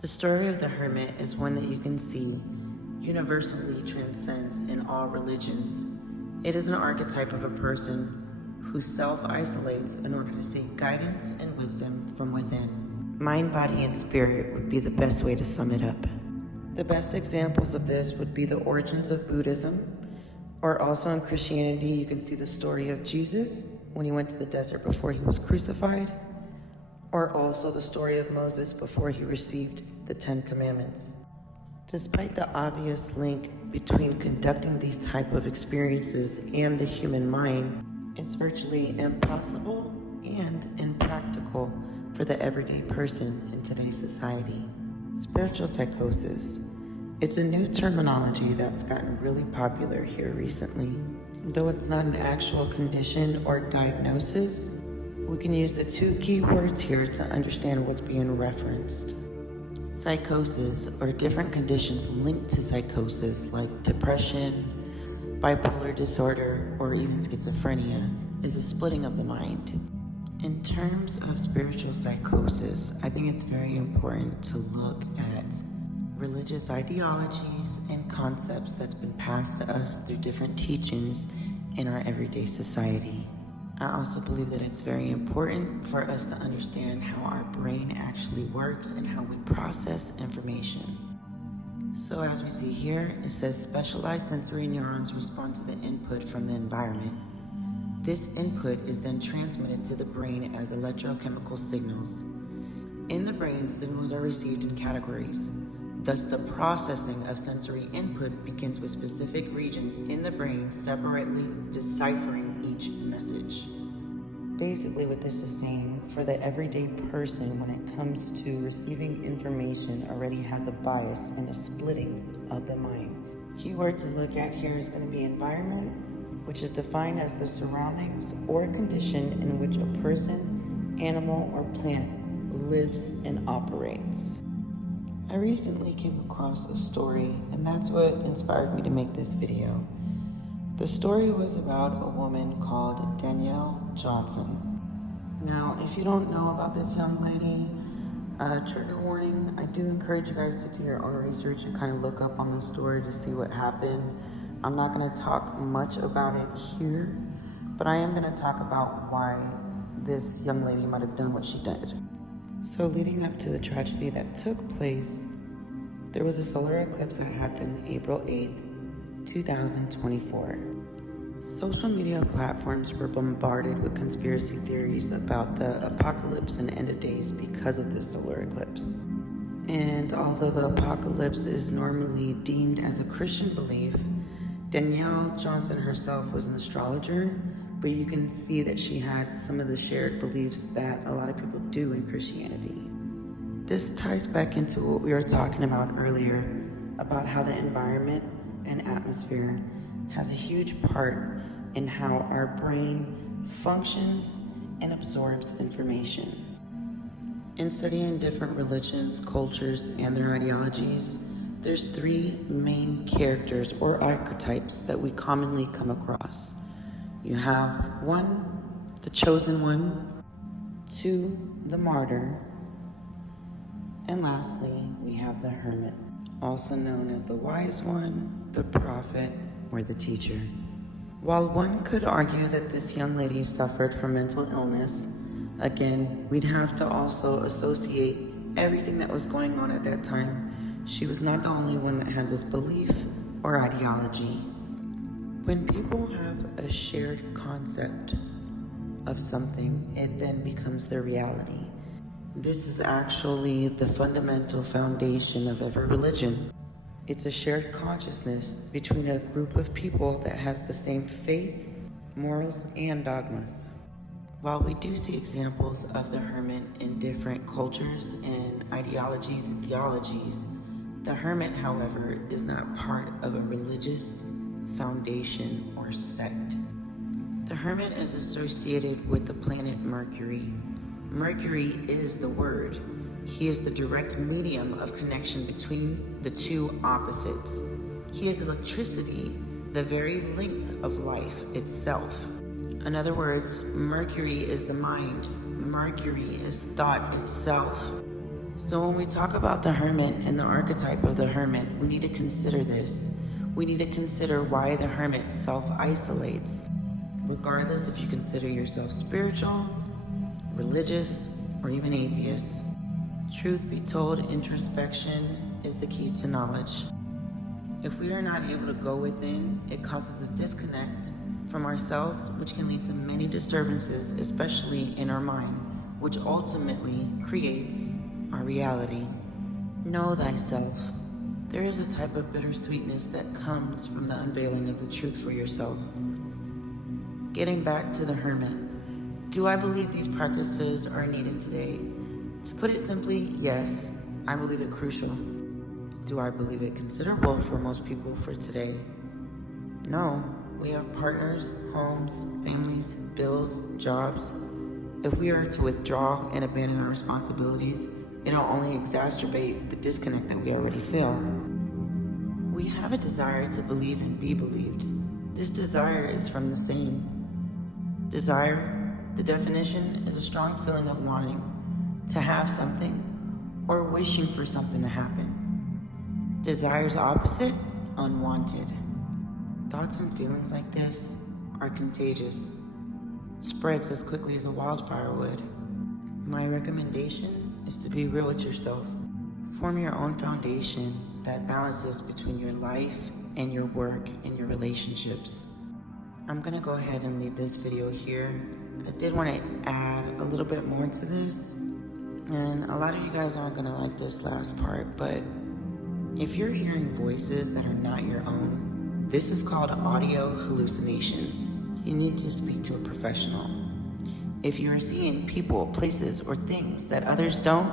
The story of the hermit is one that you can see universally transcends in all religions. It is an archetype of a person who self-isolates in order to seek guidance and wisdom from within. Mind, body, and spirit would be the best way to sum it up. The best examples of this would be the origins of Buddhism, or also in Christianity, you can see the story of Jesus when he went to the desert before he was crucified, or also the story of Moses before he received the 10 Commandments. Despite the obvious link between conducting these type of experiences and the human mind, it's virtually impossible and impractical for the everyday person in today's society. Spiritual psychosis. It's a new terminology that's gotten really popular here recently. Though it's not an actual condition or diagnosis, we can use the two key words here to understand what's being referenced. Psychosis, or different conditions linked to psychosis like depression, bipolar disorder, or even schizophrenia, is a splitting of the mind. In terms of spiritual psychosis, I think it's very important to look at religious ideologies and concepts that's been passed to us through different teachings in our everyday society. I also believe that it's very important for us to understand how our brain actually works and how we process information. So as we see here, it says specialized sensory neurons respond to the input from the environment. This input is then transmitted to the brain as electrochemical signals. In the brain, signals are received in categories. Thus, the processing of sensory input begins with specific regions in the brain separately deciphering each message. Basically, what this is saying, for the everyday person, when it comes to receiving information, already has a bias and a splitting of the mind. Keyword to look at here is going to be environment, which is defined as the surroundings or condition in which a person, animal, or plant lives and operates. I recently came across a story, and that's what inspired me to make this video. The story was about a woman called Danielle Johnson. Now, if you don't know about this young lady, trigger warning, I do encourage you guys to do your own research and kind of look up on the story to see what happened. I'm not going to talk much about it here, but I am going to talk about why this young lady might have done what she did. So leading up to the tragedy that took place, there was a solar eclipse that happened April 8th, 2024. Social media platforms were bombarded with conspiracy theories about the apocalypse and end of days because of this solar eclipse. And although the apocalypse is normally deemed as a Christian belief, Danielle Johnson herself was an astrologer, but you can see that she had some of the shared beliefs that a lot of people do in Christianity. This ties back into what we were talking about earlier, about how the environment and atmosphere has a huge part in how our brain functions and absorbs information. In studying different religions, cultures, and their ideologies, there's three main characters or archetypes that we commonly come across. You have 1, the chosen one, 2, the martyr, and lastly, we have the hermit, also known as the wise one, the prophet, or the teacher. While one could argue that this young lady suffered from mental illness, again, we'd have to also associate everything that was going on at that time. She was not the only one that had this belief or ideology. When people have a shared concept of something, it then becomes their reality. This is actually the fundamental foundation of every religion. It's a shared consciousness between a group of people that has the same faith, morals, and dogmas. While we do see examples of the hermit in different cultures and ideologies and theologies, the hermit, however, is not part of a religious foundation or sect. The hermit is associated with the planet Mercury. Mercury is the word. He is the direct medium of connection between the two opposites. He is electricity, the very length of life itself. In other words, Mercury is the mind. Mercury is thought itself. So when we talk about the hermit and the archetype of the hermit, we need to consider this. We need to consider why the hermit self-isolates. Regardless if you consider yourself spiritual, religious, or even atheist. Truth be told, introspection is the key to knowledge. If we are not able to go within, it causes a disconnect from ourselves, which can lead to many disturbances, especially in our mind, which ultimately creates our reality. Know thyself. There is a type of bittersweetness that comes from the unveiling of the truth for yourself. Getting back to the hermit, do I believe these practices are needed today? To put it simply, yes, I believe it crucial. Do I believe it considerable for most people for today? No. We have partners, homes, families, bills, jobs. If we are to withdraw and abandon our responsibilities, it'll only exacerbate the disconnect that we already feel. We have a desire to believe and be believed. This desire is from the same. Desire, the definition, is a strong feeling of wanting to have something or wishing for something to happen. Desire's opposite, unwanted. Thoughts and feelings like this are contagious. It spreads as quickly as a wildfire would. My recommendation is to be real with yourself. Form your own foundation that balances between your life and your work and your relationships. I'm gonna go ahead and leave this video here. I did want to add a little bit more to this, and a lot of you guys aren't gonna like this last part, but if you're hearing voices that are not your own, this is called audio hallucinations. You need to speak to a professional. If you are seeing people, places, or things that others don't,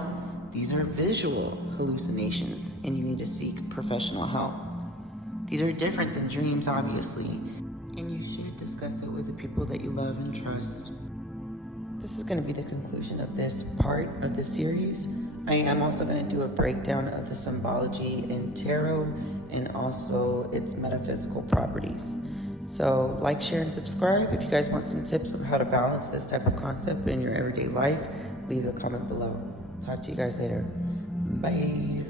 these are visual hallucinations, and you need to seek professional help. These are different than dreams, obviously, and you should discuss it with the people that you love and trust. This is going to be the conclusion of this part of the series. I am also going to do a breakdown of the symbology in tarot and also its metaphysical properties. So like, share, and subscribe. If you guys want some tips of how to balance this type of concept in your everyday life, leave a comment below. Talk to you guys later. Bye.